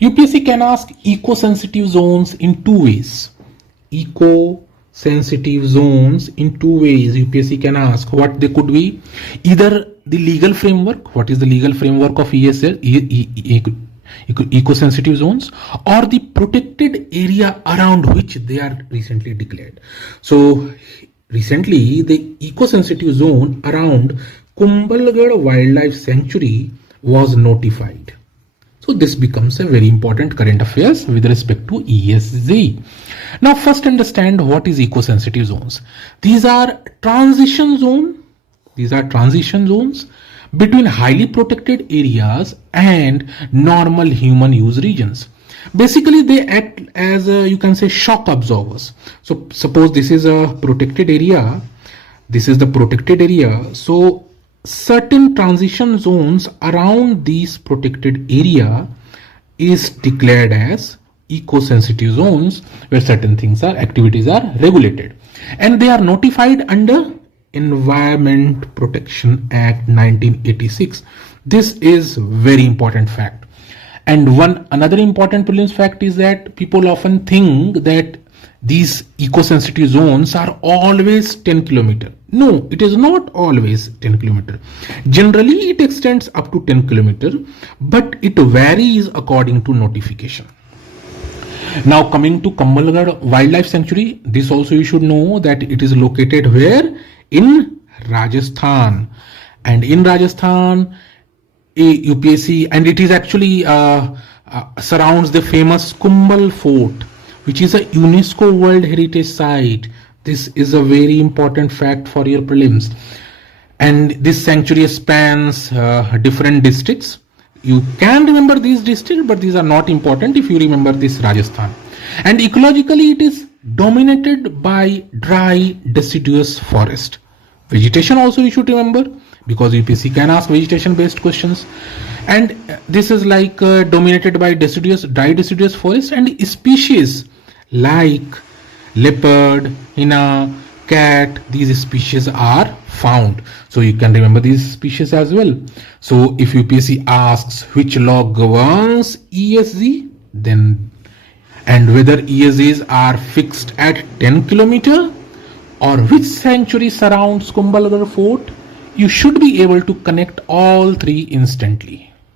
UPSC can ask eco-sensitive zones in two ways. Eco-sensitive zones in two ways. UPSC can ask what they could be. Either the legal framework, what is the legal framework of ESL, eco-sensitive zones, or the protected area around which they are recently declared. So recently the eco-sensitive zone around Kumbhalgarh Wildlife Sanctuary was notified. So this becomes a very important current affairs with respect to ESZ. Now first understand what is eco-sensitive zones. These are transition zones between highly protected areas and normal human use regions. Basically they act as you can say shock absorbers. So suppose this is a protected area, this is the protected area. So certain transition zones around these protected area is declared as eco-sensitive zones, where certain things are activities are regulated, and they are notified under Environment Protection Act 1986. This is very important fact. And another important prelims fact is that people often think that these eco-sensitive zones are always 10 km. No, it is not always 10 km. Generally, it extends up to 10 km, but it varies according to notification. Now coming to Kumbhalgarh Wildlife Sanctuary, this also you should know that it is located where? In Rajasthan. And in Rajasthan, UPSC, and it is actually surrounds the famous Kumbhal Fort, which is a UNESCO World Heritage Site. This is a very important fact for your prelims. And this sanctuary spans different districts. You can remember these districts, but these are not important if you remember this Rajasthan. And ecologically, it is dominated by dry deciduous forest. Vegetation also you should remember, because UPSC can ask vegetation based questions. And this is like dominated by dry deciduous forest, and species like leopard, hyena, cat, these species are found. So you can remember these species as well. So if UPSC asks which law governs ESZ, then and whether ESZs are fixed at 10 km or which sanctuary surrounds Kumbhalgarh Fort, you should be able to connect all three instantly.